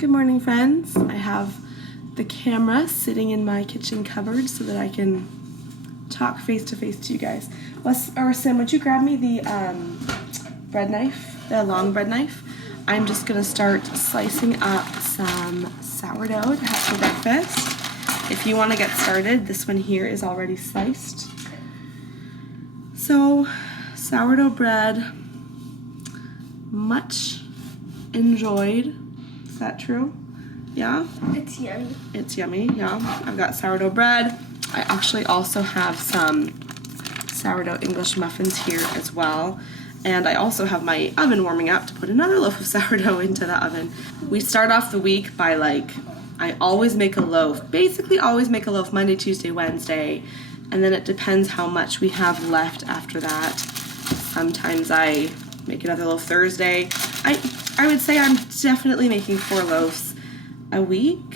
Good morning, friends. I have the camera sitting in my kitchen cupboard so that I can talk face to face to you guys. Sim, would you grab me the bread knife, the long bread knife? I'm just gonna start slicing up some sourdough to have for breakfast. If you want to get started, this one here is already sliced. So, sourdough bread, much enjoyed. Is that true? Yeah? It's yummy. It's yummy, yeah. I've got sourdough bread. I actually also have some sourdough English muffins here as well. And I also have my oven warming up to put another loaf of sourdough into the oven. We start off the week by I always make a loaf. Basically always make a loaf Monday, Tuesday, Wednesday. And then it depends how much we have left after that. Sometimes I make another loaf Thursday. I would say I'm definitely making 4 loaves a week.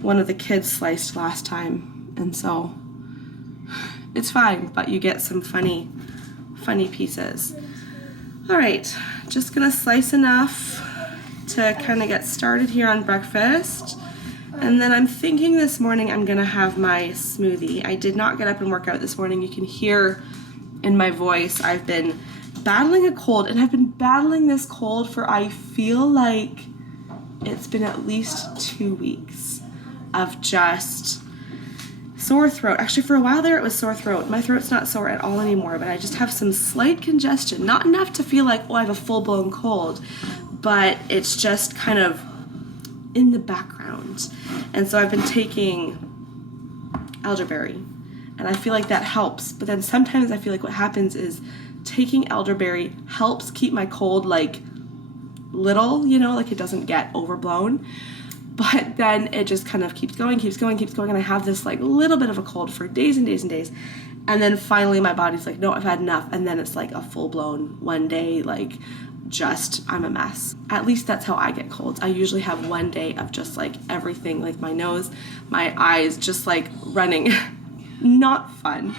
One of the kids sliced last time, and so it's fine, but you get some funny pieces. All right, just gonna slice enough to kind of get started here on breakfast. And then I'm thinking this morning I'm gonna have my smoothie. I did not get up and work out this morning. You can hear in my voice I've been battling a cold, and I've been battling this cold for, I feel like it's been at least 2 weeks of just sore throat. Actually, for a while there it was sore throat. My throat's not sore at all anymore, but I just have some slight congestion. Not enough to feel like, oh, I have a full-blown cold, but it's just kind of in the background. And so I've been taking elderberry, and I feel like that helps. But then sometimes I feel like what happens is taking elderberry helps keep my cold little, it doesn't get overblown. But then it just kind of keeps going, and I have this little bit of a cold for days and days and days. And then finally my body's like, no, I've had enough. And then it's like a full-blown one day, I'm a mess. At least that's how I get colds. I usually have one day of just everything, my nose, my eyes, just running. Not fun.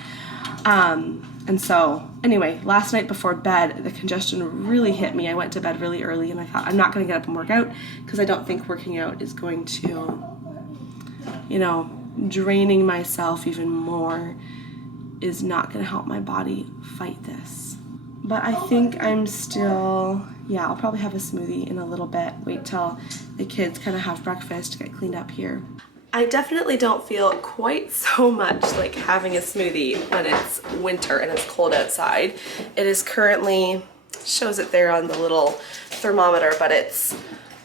And so, anyway, last night before bed, the congestion really hit me. I went to bed really early, and I thought, I'm not going to get up and work out because I don't think working out is going to, draining myself even more is not going to help my body fight this. But I think I'm still, I'll probably have a smoothie in a little bit. Wait till the kids kind of have breakfast, get cleaned up here. I definitely don't feel quite so much like having a smoothie when it's winter and it's cold outside. It is currently, shows it there on the little thermometer, but it's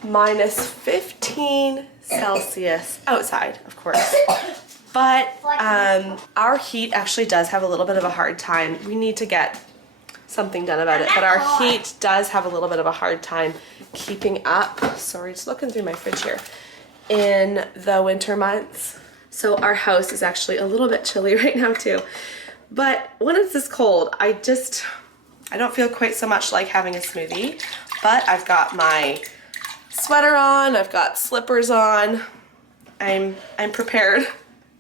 minus 15 Celsius outside, of course. But our heat actually does have a little bit of a hard time. We need to get something done about it, but our heat does have a little bit of a hard time keeping up. Sorry, just looking through my fridge here. In the winter months. So our house is actually a little bit chilly right now too. But when it's this cold, I don't feel quite so much like having a smoothie, but I've got my sweater on, I've got slippers on. I'm prepared,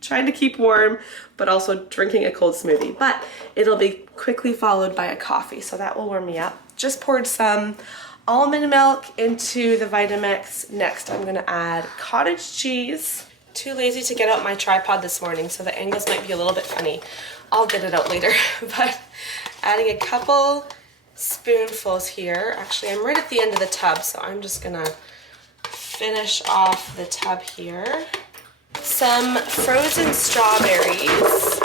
trying to keep warm, but also drinking a cold smoothie. But it'll be quickly followed by a coffee, so that will warm me up. Just poured some almond milk into the Vitamix. Next, I'm gonna add cottage cheese. Too lazy to get out my tripod this morning, so the angles might be a little bit funny. I'll get it out later, but adding a couple spoonfuls here. Actually, I'm right at the end of the tub, so I'm just gonna finish off the tub here. Some frozen strawberries.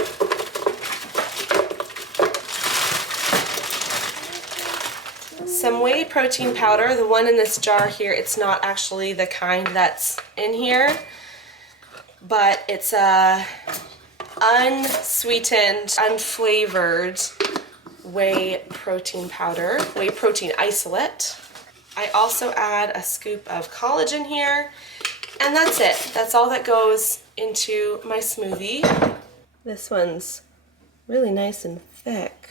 Some whey protein powder. The one in this jar here, it's not actually the kind that's in here, but it's a unsweetened, unflavored whey protein powder, whey protein isolate. I also add a scoop of collagen here, and that's it. That's all that goes into my smoothie. This one's really nice and thick.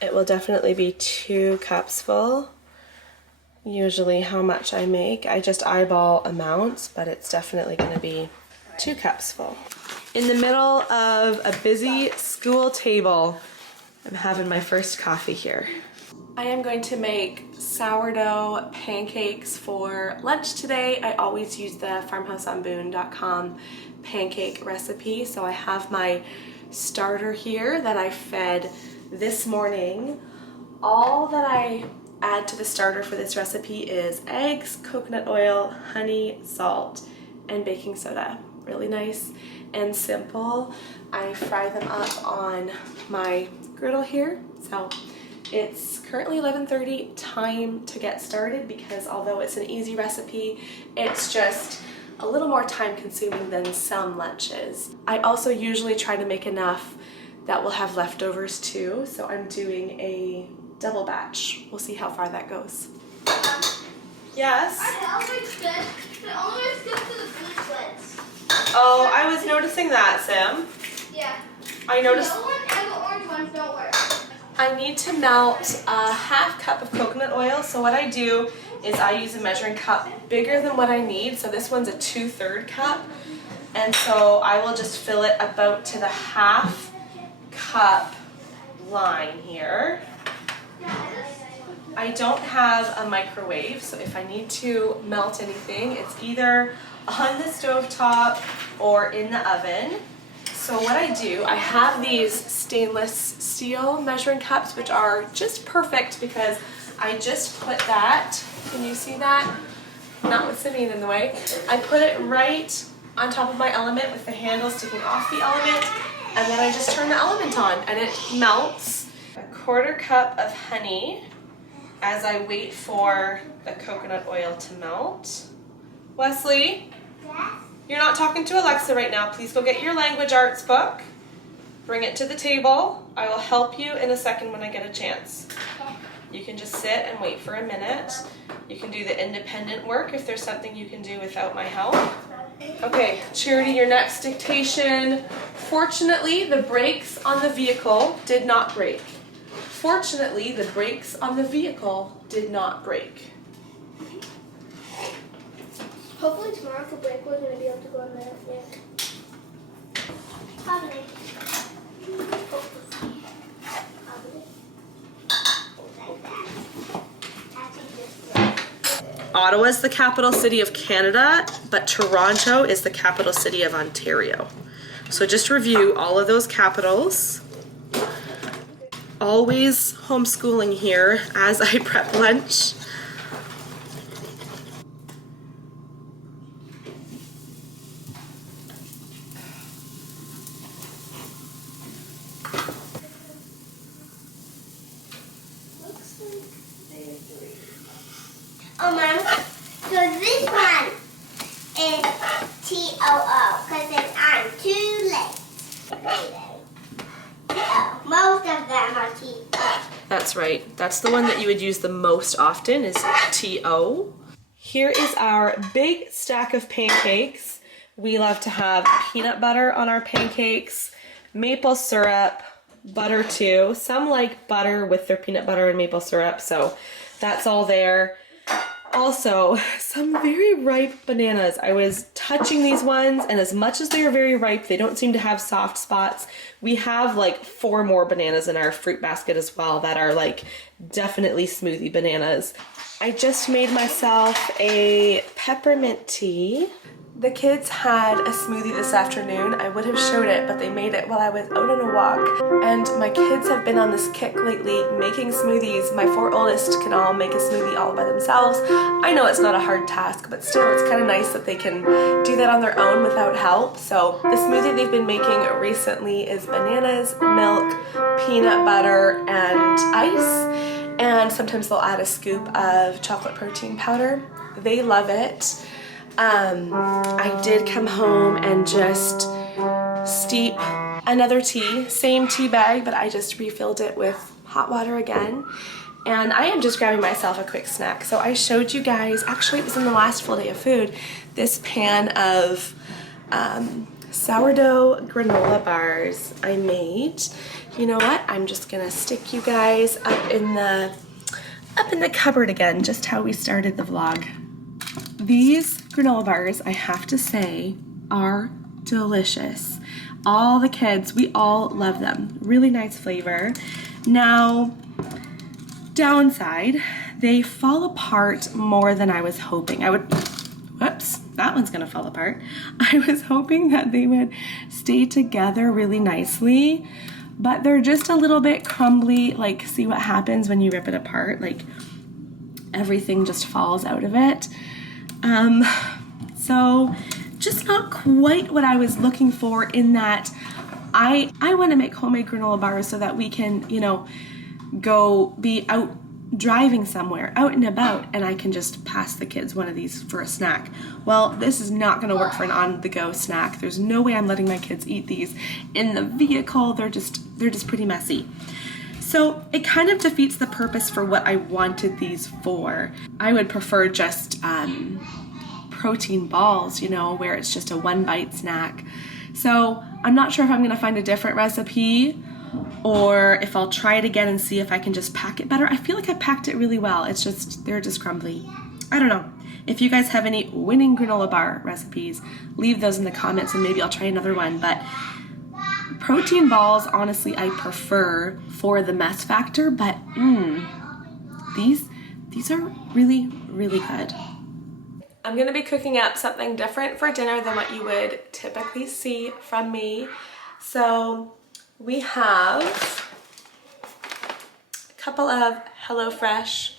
It will definitely be 2 cups full. Usually how much I make, I just eyeball amounts, but it's definitely gonna be 2 cups full. In the middle of a busy school table, I'm having my first coffee here. I am going to make sourdough pancakes for lunch today. I always use the farmhouseonboone.com pancake recipe. So I have my starter here that I fed this morning. All that I add to the starter for this recipe is eggs, coconut oil, honey, salt, and baking soda. Really nice and simple. I fry them up on my griddle here. So it's currently 11:30, time to get started, because although it's an easy recipe, it's just a little more time consuming than some lunches. I also usually try to make enough that will have leftovers too, so I'm doing a double batch. We'll see how far that goes. Yes? I always good. It always goes to the blue sleds. Oh, I was noticing that, Sam. Yeah. I noticed. The yellow one and the orange ones don't work. I need to melt a half cup of coconut oil, so what I do is I use a measuring cup bigger than what I need. So this one's a 2/3 cup, and so I will just fill it about to the half cup line here. I don't have a microwave, so if I need to melt anything, it's either on the stovetop or in the oven. So what I do, I have these stainless steel measuring cups, which are just perfect because I just put that, can you see that? Not with Simeon in the way. I put it right on top of my element with the handle sticking off the element, and then I just turn the element on and it melts. A 1/4 cup of honey as I wait for the coconut oil to melt. Wesley? Yes? You're not talking to Alexa right now. Please go get your language arts book. Bring it to the table. I will help you in a second when I get a chance. You can just sit and wait for a minute. You can do the independent work if there's something you can do without my help. Okay, Charity, your next dictation. Fortunately, the brakes on the vehicle did not break. Fortunately, the brakes on the vehicle did not break. Hopefully tomorrow for break we're going to be able to go on that. Yeah. Probably. Ottawa is the capital city of Canada, but Toronto is the capital city of Ontario. So just review all of those capitals. Always homeschooling here as I prep lunch. Oh, Mom, so this one is T-O-O, because then I'm too late. Most of them are T-O. That's right. That's the one that you would use the most often is T-O. Here is our big stack of pancakes. We love to have peanut butter on our pancakes, maple syrup, butter too. Some like butter with their peanut butter and maple syrup, so that's all there. Also, some very ripe bananas. I was touching these ones, and as much as they are very ripe, they don't seem to have soft spots. We have like 4 more bananas in our fruit basket as well that are like definitely smoothie bananas. I just made myself a peppermint tea. The kids had a smoothie this afternoon. I would have showed it, but they made it while I was out on a walk. And my kids have been on this kick lately, making smoothies. My 4 oldest can all make a smoothie all by themselves. I know it's not a hard task, but still it's kind of nice that they can do that on their own without help. So the smoothie they've been making recently is bananas, milk, peanut butter, and ice. And sometimes they'll add a scoop of chocolate protein powder. They love it. I did come home and just steep another tea, same tea bag, but I just refilled it with hot water again. And I am just grabbing myself a quick snack. So I showed you guys, actually it was in the last full day of food, this pan of sourdough granola bars I made. You know what? I'm just gonna stick you guys up in the cupboard again, just how we started the vlog. These granola bars, I have to say, are delicious. All the kids, we all love them. Really nice flavor. Now, downside, they fall apart more than I was hoping. Whoops, that one's gonna fall apart. I was hoping that they would stay together really nicely, but they're just a little bit crumbly. Like, see what happens when you rip it apart? Like, everything just falls out of it. So just not quite what I was looking for, in that I want to make homemade granola bars so that we can, you know, go be out driving somewhere, out and about, and I can just pass the kids one of these for a snack. Well, this is not going to work for an on-the-go snack. There's no way I'm letting my kids eat these in the vehicle. They're just pretty messy. So it kind of defeats the purpose for what I wanted these for. I would prefer just protein balls, you know, where it's just a one-bite snack. So I'm not sure if I'm going to find a different recipe, or if I'll try it again and see if I can just pack it better. I feel like I packed it really well. It's just, they're just crumbly. I don't know. If you guys have any winning granola bar recipes, leave those in the comments and maybe I'll try another one. But protein balls, honestly, I prefer for the mess factor, but these are really, really good. I'm gonna be cooking up something different for dinner than what you would typically see from me. So we have a couple of HelloFresh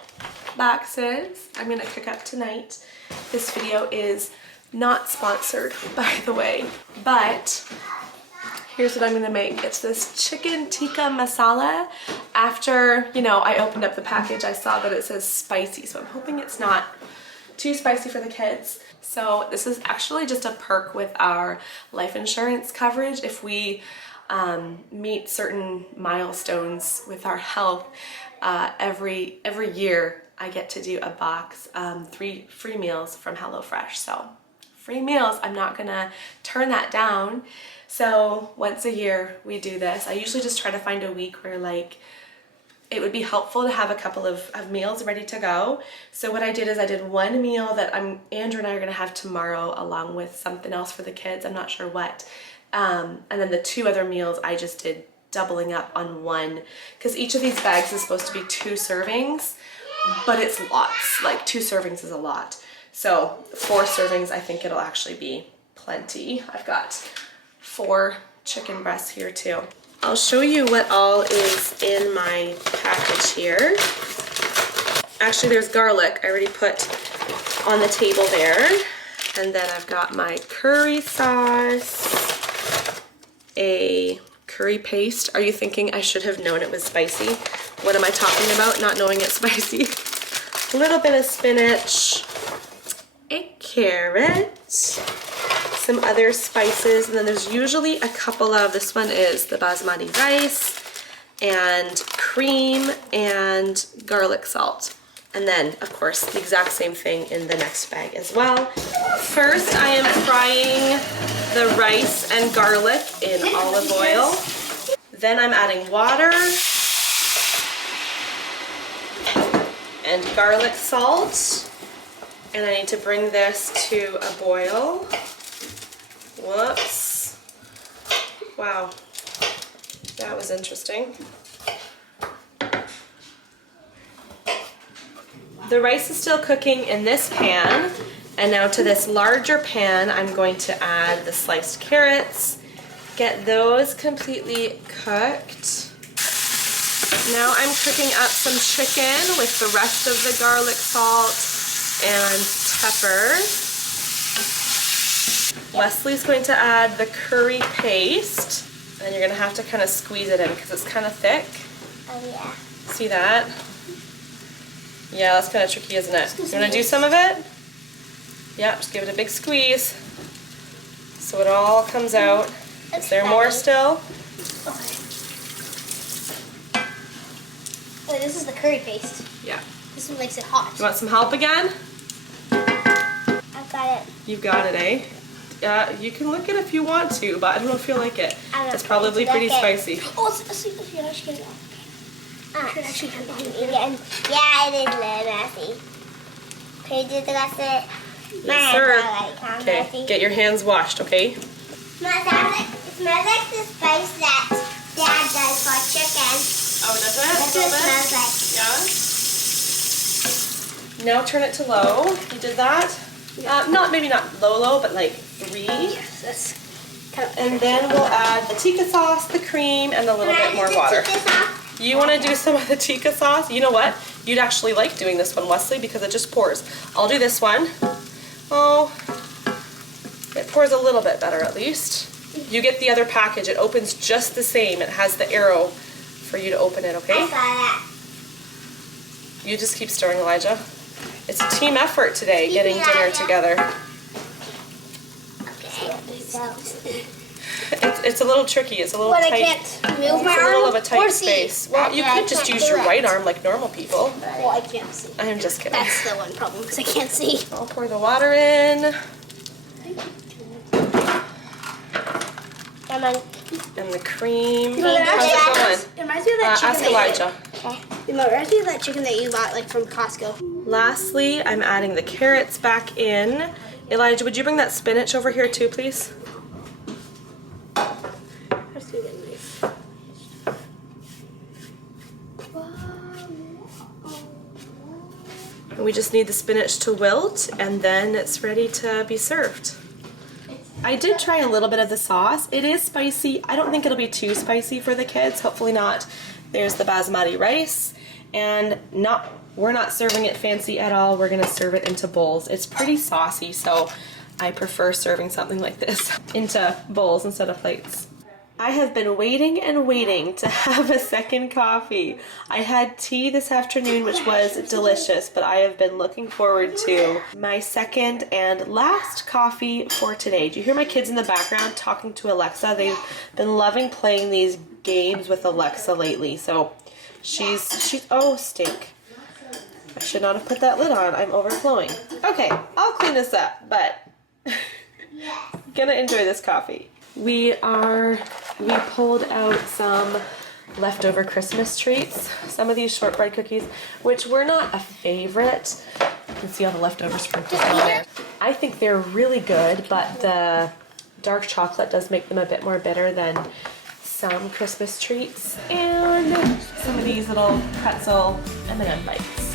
boxes I'm gonna cook up tonight. This video is not sponsored, by the way, but here's what I'm gonna make. It's this chicken tikka masala. After, you know, I opened up the package, I saw that it says spicy, so I'm hoping it's not too spicy for the kids. So this is actually just a perk with our life insurance coverage. If we meet certain milestones with our health, every year I get to do a box, 3 free meals from HelloFresh. So free meals, I'm not gonna turn that down. So once a year we do this. I usually just try to find a week where, like, it would be helpful to have a couple of meals ready to go. So what I did is I did one meal that Andrew and I are gonna have tomorrow, along with something else for the kids, I'm not sure what. And then the 2 other meals I just did doubling up on one, because each of these bags is supposed to be 2 servings, but it's lots. Like, 2 servings is a lot. So 4 servings, I think it'll actually be plenty. I've got 4 chicken breasts here too. I'll show you what all is in my package here. Actually, there's garlic I already put on the table there. And then I've got my curry sauce, a curry paste. Are you thinking I should have known it was spicy? What am I talking about, not knowing it's spicy? A little bit of spinach, a carrot, some other spices, and then there's usually a couple of, this one is the basmati rice, and cream, and garlic salt. And then, of course, the exact same thing in the next bag as well. First, I am frying the rice and garlic in olive oil. Then I'm adding water and garlic salt. And I need to bring this to a boil. Whoops. Wow. That was interesting. The rice is still cooking in this pan, and now to this larger pan I'm going to add the sliced carrots, get those completely cooked. Now I'm cooking up some chicken with the rest of the garlic, salt, and pepper. Wesley's going to add the curry paste, and you're going to have to kind of squeeze it in because it's kind of thick. Oh yeah. See that? Yeah, that's kind of tricky, isn't it? You want to do some of it? Yeah, just give it a big squeeze so it all comes out. Is there more still? Okay. Wait, this is the curry paste. Yeah. This one makes it hot. You want some help again? I've got it. You've got it, eh? Yeah, you can lick it if you want to, but I don't know if you'll like it. It's probably pretty spicy. Oh, it's yeah, it is a little messy. Can you do the rest of it? Yes, sir. Okay, get your hands washed, okay? It smells like the spice that Dad does for chicken. Oh, does it? That's what it smells like. Yeah? Now turn it to low. You did that? Maybe not low, but like 3. Yes, that's kind of. And then we'll add the tikka sauce, the cream, and a little bit more water. You want to do some of the tikka sauce? You know what? You'd actually like doing this one, Wesley, because it just pours. I'll do this one. Oh, it pours a little bit better at least. You get the other package. It opens just the same. It has the arrow for you to open it, okay? I saw that. You just keep stirring, Elijah. It's a team effort today, getting dinner together. Okay, so. It's a little tricky. It's a little But tight. I can't move my It's a arm little of a or tight see. space. Well, you Yeah, I could just can't use do your it. right arm like normal people. Well, I can't see. I am just kidding. That's the one problem because I can't see. I'll pour the water in. And the cream. You know, How's it It reminds me of that going? chicken. Ask that Elijah. You know, it reminds me of that chicken that you got like from Costco. Lastly, I'm adding the carrots back in. Elijah, would you bring that spinach over here too, please? That's gonna get nice. And we just need the spinach to wilt, and then it's ready to be served. I did try a little bit of the sauce. It is spicy. I don't think it'll be too spicy for the kids. Hopefully not. There's the basmati rice, and we're not serving it fancy at all. We're gonna serve it into bowls. It's pretty saucy, so I prefer serving something like this into bowls instead of plates. I have been waiting and waiting to have a second coffee. I had tea this afternoon, which was delicious, but I have been looking forward to my second and last coffee for today. Do you hear my kids in the background talking to Alexa? They've been loving playing these games with Alexa lately, so she's oh, stink. I should not have put that lid on. I'm overflowing. Okay, I'll clean this up, but gonna enjoy this coffee. We pulled out some leftover Christmas treats. Some of these shortbread cookies, which were not a favorite. You can see all the leftover sprinkles on there. I think they're really good, but the dark chocolate does make them a bit more bitter than some Christmas treats. And some of these little pretzel M&M bites.